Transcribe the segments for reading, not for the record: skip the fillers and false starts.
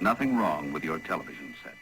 There's nothing wrong with your television set.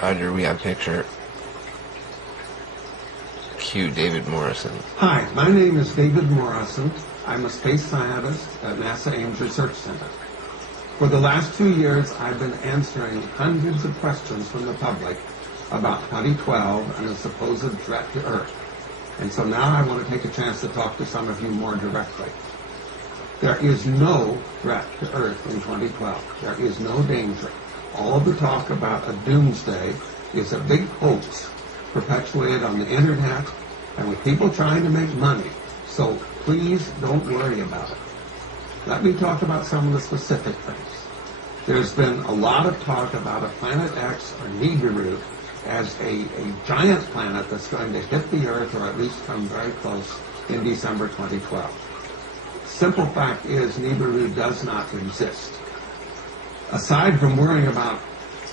Roger, we have picture. Cue David Morrison. Hi, my name is David Morrison. I'm a space scientist at NASA Ames Research Center. For the last 2 years, I've been answering hundreds of questions from the public about 2012 and a supposed threat to Earth. And so now I want to take a chance to talk to some of you more directly. There is no threat to Earth in 2012. There is no danger. All of the talk about a doomsday is a big hoax perpetuated on the internet and with people trying to make money. So please don't worry about it. Let me talk about some of the specific things. There's been a lot of talk about a Planet X or Nibiru as a giant planet that's going to hit the Earth or at least come very close in December 2012. Simple fact is Nibiru does not exist. Aside from worrying about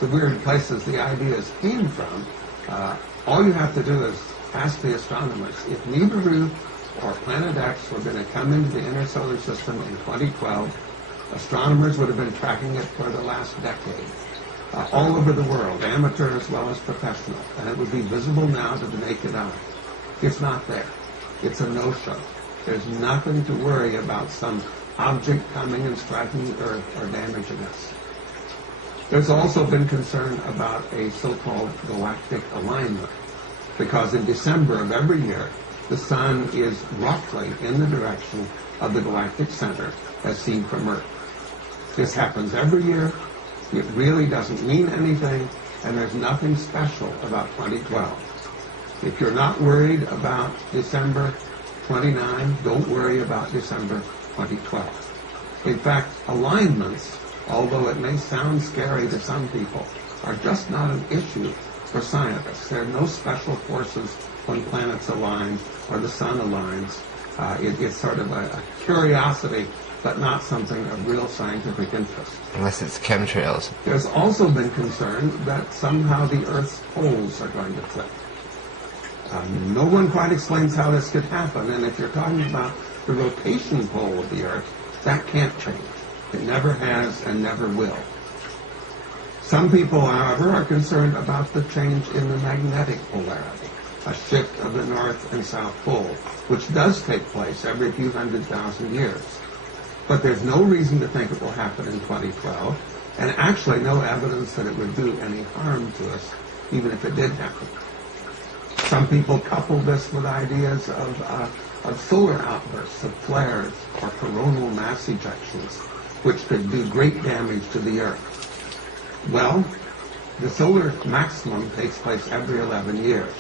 the weird places the ideas came from, all you have to do is ask the astronomers. If Nibiru or Planet X were going to come into the inner solar system in 2012, astronomers would have been tracking it for the last decade, all over the world, amateur as well as professional, and it would be visible now to the naked eye. It's not there. It's a no-show. There's nothing to worry about some object coming and striking the Earth or damaging us. There's also been concern about a so-called galactic alignment, because in December of every year, the sun is roughly in the direction of the galactic center as seen from Earth. This happens every year. It really doesn't mean anything, and there's nothing special about 2012. If you're not worried about December 29, don't worry about December 2012. In fact, alignments, although it may sound scary to some people, are just not an issue for scientists. There are no special forces when planets align or the sun aligns. It's sort of a curiosity, but not something of real scientific interest. Unless it's chemtrails. There's also been concern that somehow the Earth's poles are going to flip. No one quite explains how this could happen, and if you're talking about the rotation pole of the Earth, that can't change. It never has and never will. Some people, however, are concerned about the change in the magnetic polarity, a shift of the North and South Pole, which does take place every few 100,000 years. But there's no reason to think it will happen in 2012, and actually no evidence that it would do any harm to us, even if it did happen. Some people couple this with ideas of solar outbursts, of flares, or coronal mass ejections, which could do great damage to the Earth. Well, the solar maximum takes place every 11 years.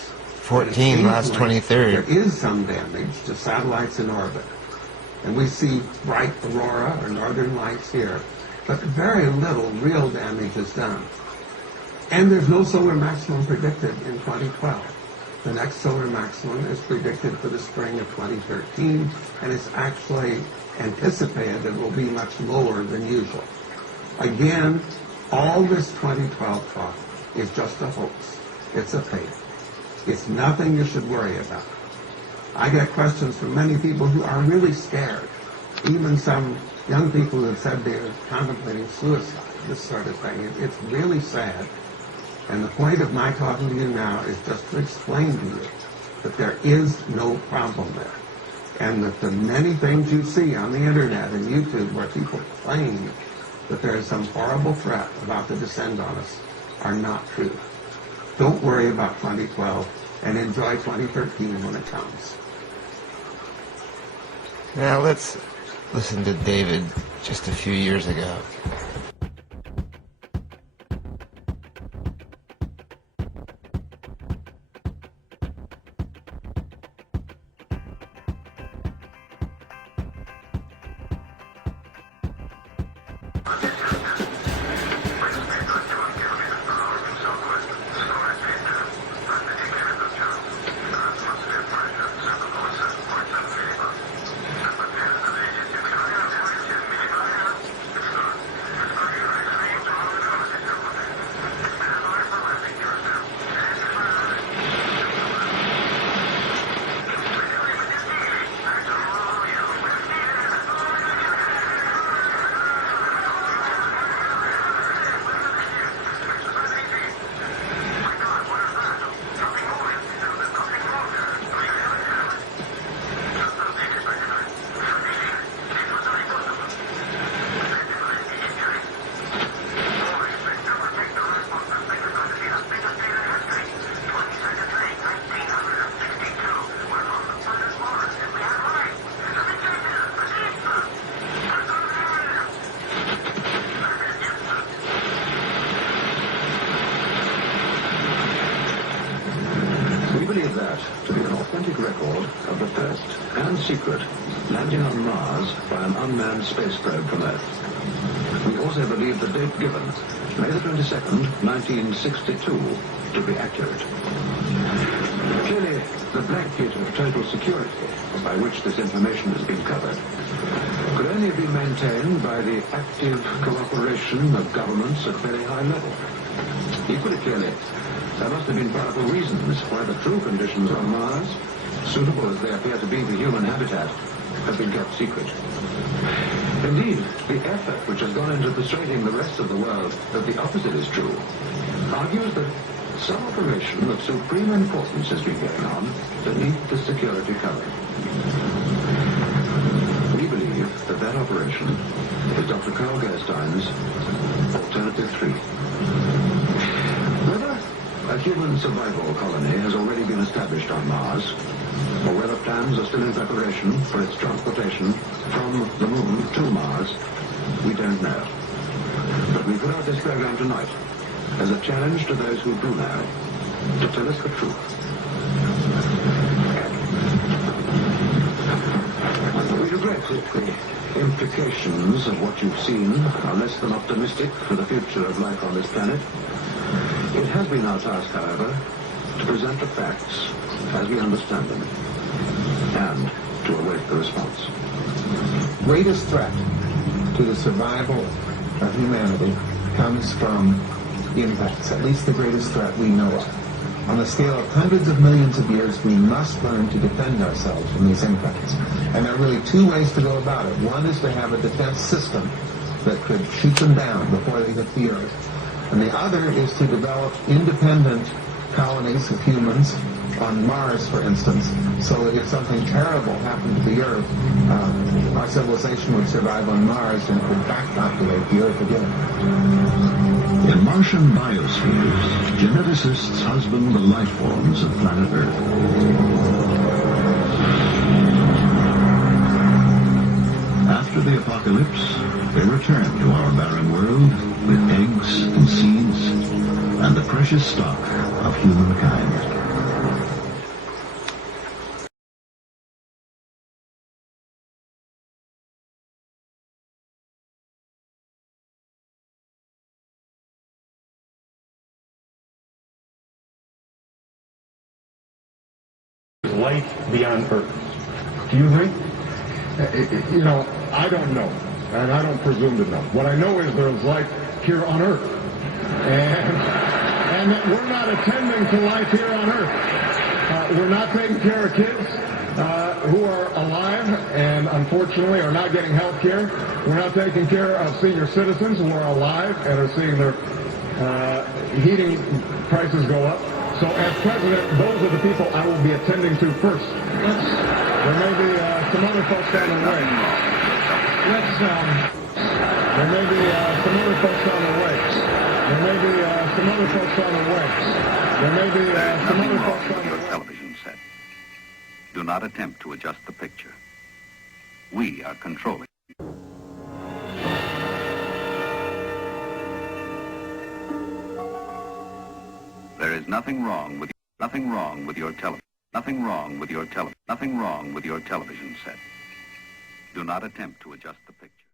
14 last 23rd. There is some damage to satellites in orbit. And we see bright aurora or northern lights here, but very little real damage is done. And there's no solar maximum predicted in 2012. The next solar maximum is predicted for the spring of 2013, and it's actually anticipated that it will be much lower than usual. Again, all this 2012 talk is just a hoax. It's a fake. It's nothing you should worry about. I get questions from many people who are really scared. Even some young people who have said they're contemplating suicide, this sort of thing. It's really sad. And the point of my talking to you now is just to explain to you that there is no problem there. And that the many things you see on the internet and YouTube where people claim that there is some horrible threat about to descend on us are not true. Don't worry about 2012 and enjoy 2013 when it comes. Now let's listen to David just a few years ago. Secret landing on Mars by an unmanned space probe from Earth. We also believe the date given, May the 22nd, 1962, to be accurate. Clearly, the blanket of total security by which this information has been covered could only be maintained by the active cooperation of governments at very high level. Equally clearly, there must have been powerful reasons why the true conditions on Mars, suitable as they appear to be for human habitat, have been kept secret. Indeed, the effort which has gone into persuading the rest of the world that the opposite is true argues that some operation of supreme importance has been going on beneath the security cover. We believe that that operation is Dr. Carl Gerstein's Alternative 3. Whether a human survival colony has already been established on Mars, or whether plans are still in preparation for its transportation from the moon to Mars, we don't know. But we put out this program tonight as a challenge to those who do know to tell us the truth. We regret that the implications of what you've seen are less than optimistic for the future of life on this planet. It has been our task, however, to present the facts as we understand them, and to await the response. Greatest threat to the survival of humanity comes from impacts, at least the greatest threat we know of. On a scale of hundreds of millions of years, we must learn to defend ourselves from these impacts. And there are really two ways to go about it. One is to have a defense system that could shoot them down before they hit the Earth. And the other is to develop independent colonies of humans on Mars, for instance, so that if something terrible happened to the Earth, our civilization would survive on Mars and it would back-populate the Earth again. In Martian biospheres, geneticists husband the life forms of planet Earth. After the apocalypse, they return to our barren world with eggs and seeds and the precious stock of humankind. Life beyond Earth. Do you agree? You know, I don't know, and I don't presume to know. What I know is there's life here on Earth, and that we're not attending to life here on Earth. We're not taking care of kids. who are alive and unfortunately are not getting health care. We're not taking care of senior citizens who are alive and are seeing their heating prices go up. So as president, those are the people I will be attending to first. There may be some other folks on the way. There may be some other folks on the way. There may be some other folks on the way. There may be some other folks on the way. Television set. Do not attempt to adjust the picture. We are controlling. There is nothing wrong with your television. Nothing wrong with your television set. Do not attempt to adjust the picture.